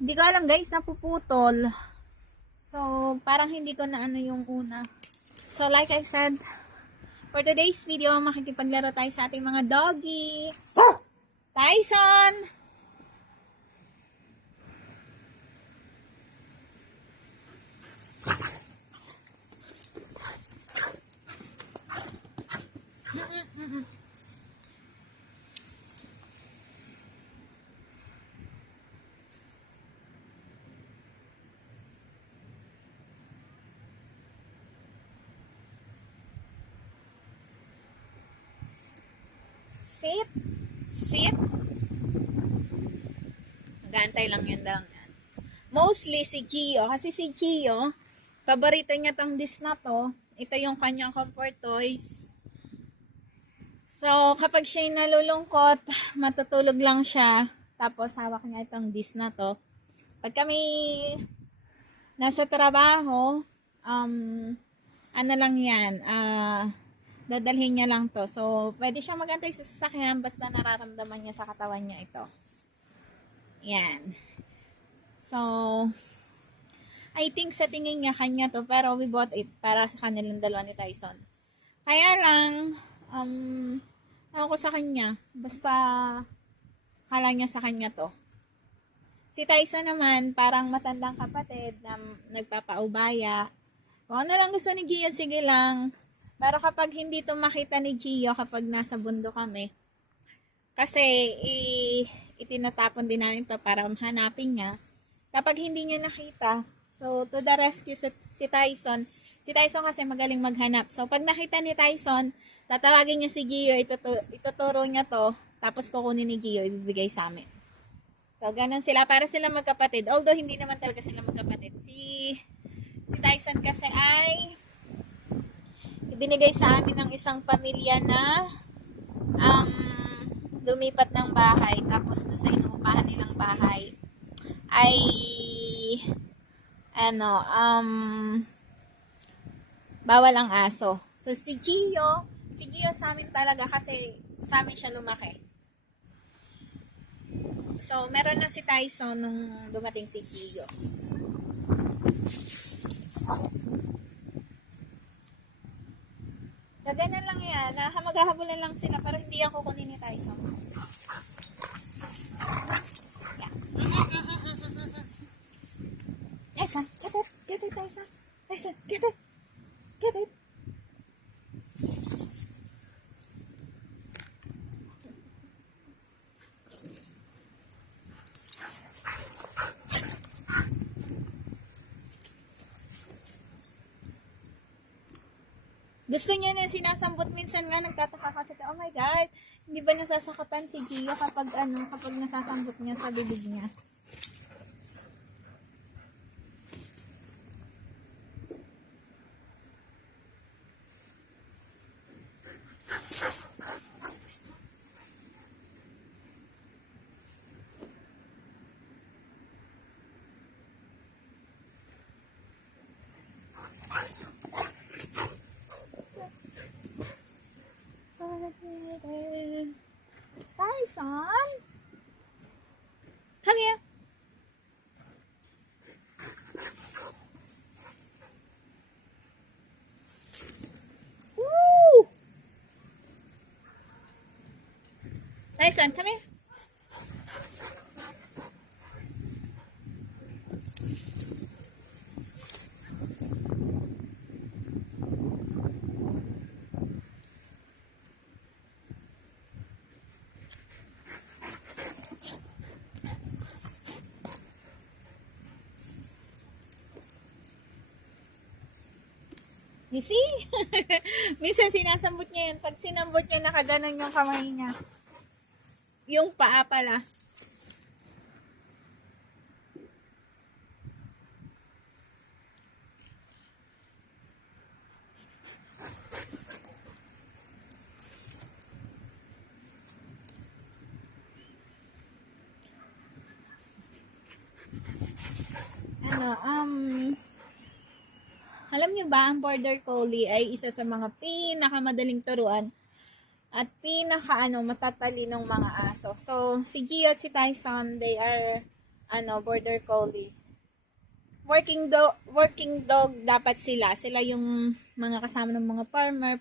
Hindi ko alam guys, napuputol. So, parang hindi ko na ano yung una. So, like I said, for today's video, makikipaglaro tayo sa ating mga doggy. Tyson! Sit. Sit. Gantay lang yun lang yan. Mostly si Gio. Kasi si Gio, paborito niya tong dish na to. Ito yung kanyang comfort toys. So, kapag siya'y nalulungkot, matutulog lang siya. Tapos, hawak niya itong dish na to. Pag kami nasa trabaho, ano lang yan, dadalhin niya lang to. So, pwede siyang magantay sa sasakyan basta nararamdaman niya sa katawan niya ito. Yan. So, I think sa tingin niya kanya to, pero we bought it para sa kanilang dalawa ni Tyson. Kaya lang, ako sa kanya, basta kala niya sa kanya to. Si Tyson naman, parang matandang kapatid na nagpapaubaya. Kung ano lang gusto ni Gio, sige lang. Pero kapag hindi to makita ni Gio kapag nasa bundok kami, kasi itinatapon din namin to para hanapin niya. Kapag hindi niya nakita, so to the rescue si Tyson. Si Tyson kasi magaling maghanap. So pag nakita ni Tyson, tatawagin niya si Gio, ituturo niya to, tapos kukunin ni Gio, ibibigay sa amin. So ganun sila, para sila magkapatid. Although hindi naman talaga sila magkapatid. Si Tyson kasi ay ibinigay sa amin ng isang pamilya na lumipat ng bahay, tapos doon sa inuupahan nilang bahay ay bawal ang aso. So si Gio sa amin talaga kasi sa amin siya lumaki. So meron na si Tyson nung dumating si Gio. So, ganun lang yan. Maghahabulan lang sila pero hindi yan kukunin ni Tyson. Tyson, get it. Get it, Tyson. Tyson, get it. Get it. Gusto niya na sinasambot, minsan nga nagtataka kasi, oh my god, hindi ba nasasakatan si Gio kapag nasasambot niya sa bibig niya? Tyson? Come here. Woo! Tyson, come here. You see? Minsan sinasambot niya yan. Pag sinambot niya, nakaganon yung kamay niya. Yung paa pala. Alam niyo ba, ang Border Collie ay isa sa mga pinakamadaling turuan at pinaka matatalinong mga aso. So, si Gio at si Tyson, they are border collie. Working dog dapat sila. Sila yung mga kasama ng mga farmer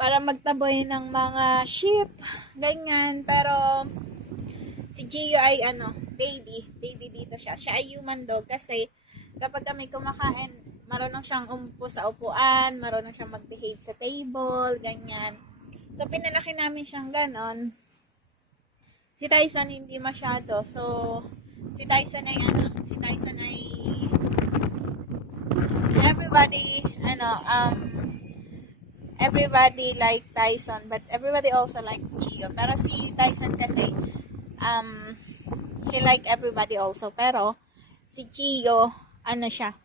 para magtaboy ng mga sheep, ganyan. Pero si Gio ay baby dito siya. Siya ay human dog kasi kapag kami kumakain, marunong siyang umupo sa upuan, marunong siyang mag-behave sa table, ganyan. So pinalaki namin siyang ganon. Si Tyson hindi masyado. So si Tyson ay everybody everybody like Tyson, but everybody also like Gio. Pero si Tyson kasi he like everybody also. Pero si Gio, siya,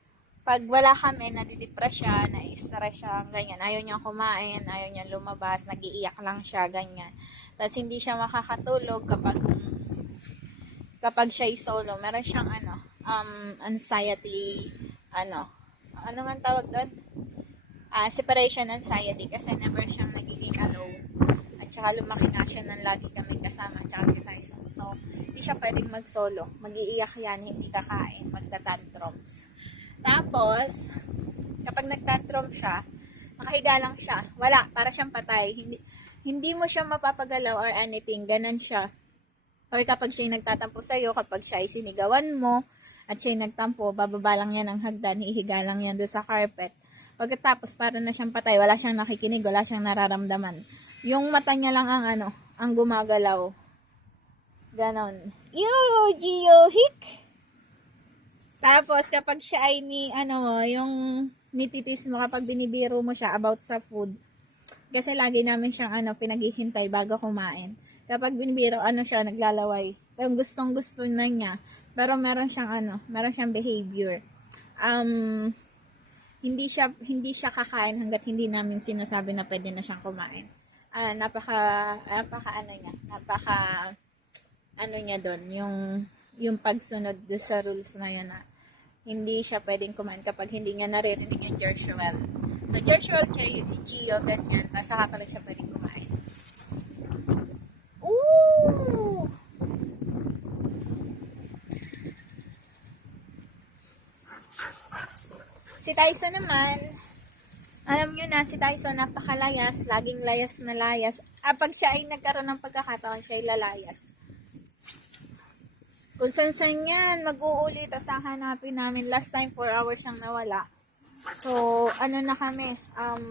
pag wala kami, nadidepress siya, na-stress siya, ganyan. Ayaw niyang kumain, ayaw niyang lumabas, nagiiyak lang siya, ganyan. Tapos hindi siya makakatulog kapag siya ay solo. Meron siyang anxiety, ano man tawag doon? Separation anxiety kasi never siyang nagiging alone. At saka lumaki na siya nang lagi kami kasama at saka si Tyson. So, hindi siya pwedeng mag-solo. Mag-iiyak yan, hindi kakain, magta-tantrums. Tapos, kapag nag-tantrum siya, nakahiga lang siya. Wala, para siyang patay. Hindi mo siya mapapagalaw or anything. Ganon siya. Or kapag siya'y nagtatampo sa'yo, kapag siya ay sinigawan mo, at siya'y nagtampo, bababa lang yan ng hagdan, hihiga lang yan doon sa carpet. Pagkatapos, para na siyang patay, wala siyang nakikinig, wala siyang nararamdaman. Yung mata niya lang ang gumagalaw. Ganon. Gio, hik! Tapos, kapag siya ay yung nititis mo kapag binibiro mo siya about sa food. Kasi lagi namin siyang pinaghihintay bago kumain. Kapag binibiro, siya, naglalaway. Pero gustong-gusto na niya. Pero meron siyang behavior. Hindi siya kakain hangga't hindi namin sinasabi na pwede na siyang kumain. Napaka niya doon, yung pagsunod sa rules na yun na hindi siya pwedeng kumain kapag hindi niya naririnig yung Gershuel. So, Gershuel, Gio, ganyan. Tapos saka pala siya pwedeng kumain. Ooh! Si Tyson naman, alam nyo na, si Tyson napakalayas, laging layas na layas. Pag siya ay nagkaroon ng pagkakataon, siya ay lalayas. Kung saan yan, mag-uulit, tas hanapin namin. Last time, 4 hours siyang nawala. So, na kami,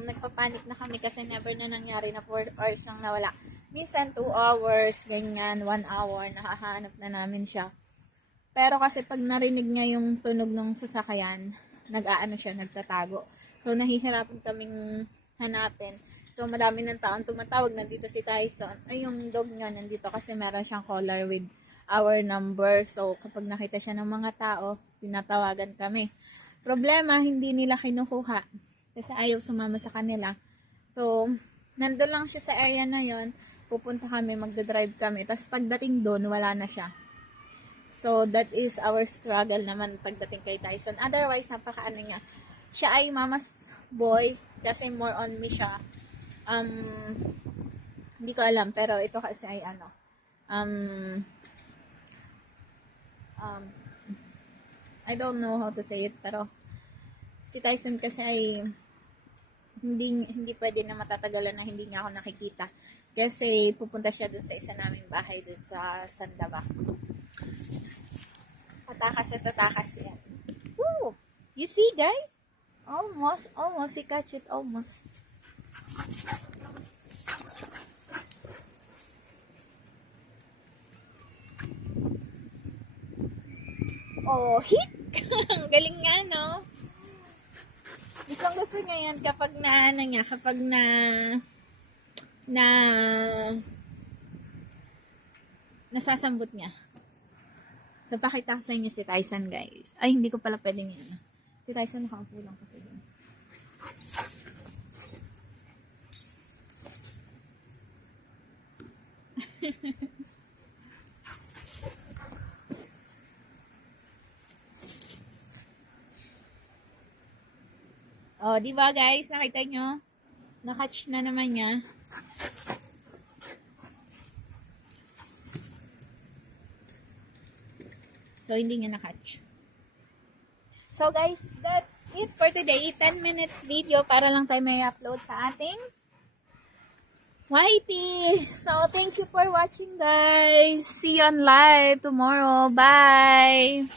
nagpapanik na kami kasi never na nangyari na 4 hours siyang nawala. Minsan, 2 hours, ganyan, 1 hour, nahahanap na namin siya. Pero kasi pag narinig niya yung tunog ng sasakyan, siya, nagtatago. So, nahihirapan kaming hanapin. So, madami ng taon tumatawag. Nandito si Tyson. Ay, yung dog niya nandito kasi meron siyang collar with our number. So, kapag nakita siya ng mga tao, tinatawagan kami. Problema, hindi nila kinukuha. Kasi ayaw sumama sa kanila. So, nandun lang siya sa area na yon. Pupunta kami, magdadrive kami. Tapos pagdating doon, wala na siya. So, that is our struggle naman pagdating kay Tyson. Otherwise, niya. Siya ay mama's boy. Kasi more on me siya. Hindi ko alam. Pero ito kasi ay I don't know how to say it. Pero, si Tyson kasi ay hindi pwede na matatagalan na hindi niya ako nakikita. Kasi pupunta siya dun sa isa naming bahay dun sa Sandaba. Tatakas yan. Woo! You see, guys? Almost. He catch it almost. Oh, hit! Ang galing nga, no? Gusto niya yan kapag nasasambot niya. So, pakita ko sa inyo si Tyson, guys. Ay, hindi ko pala pwedeng yan. Si Tyson nakaupo lang kasi yun. Oh, di ba guys? Nakita nyo? Nakatch na naman niya. So, hindi niya na-catch. So, guys, that's it for today. 10 minutes video para lang tayo may upload sa ating YT. So, thank you for watching, guys. See you on live tomorrow. Bye!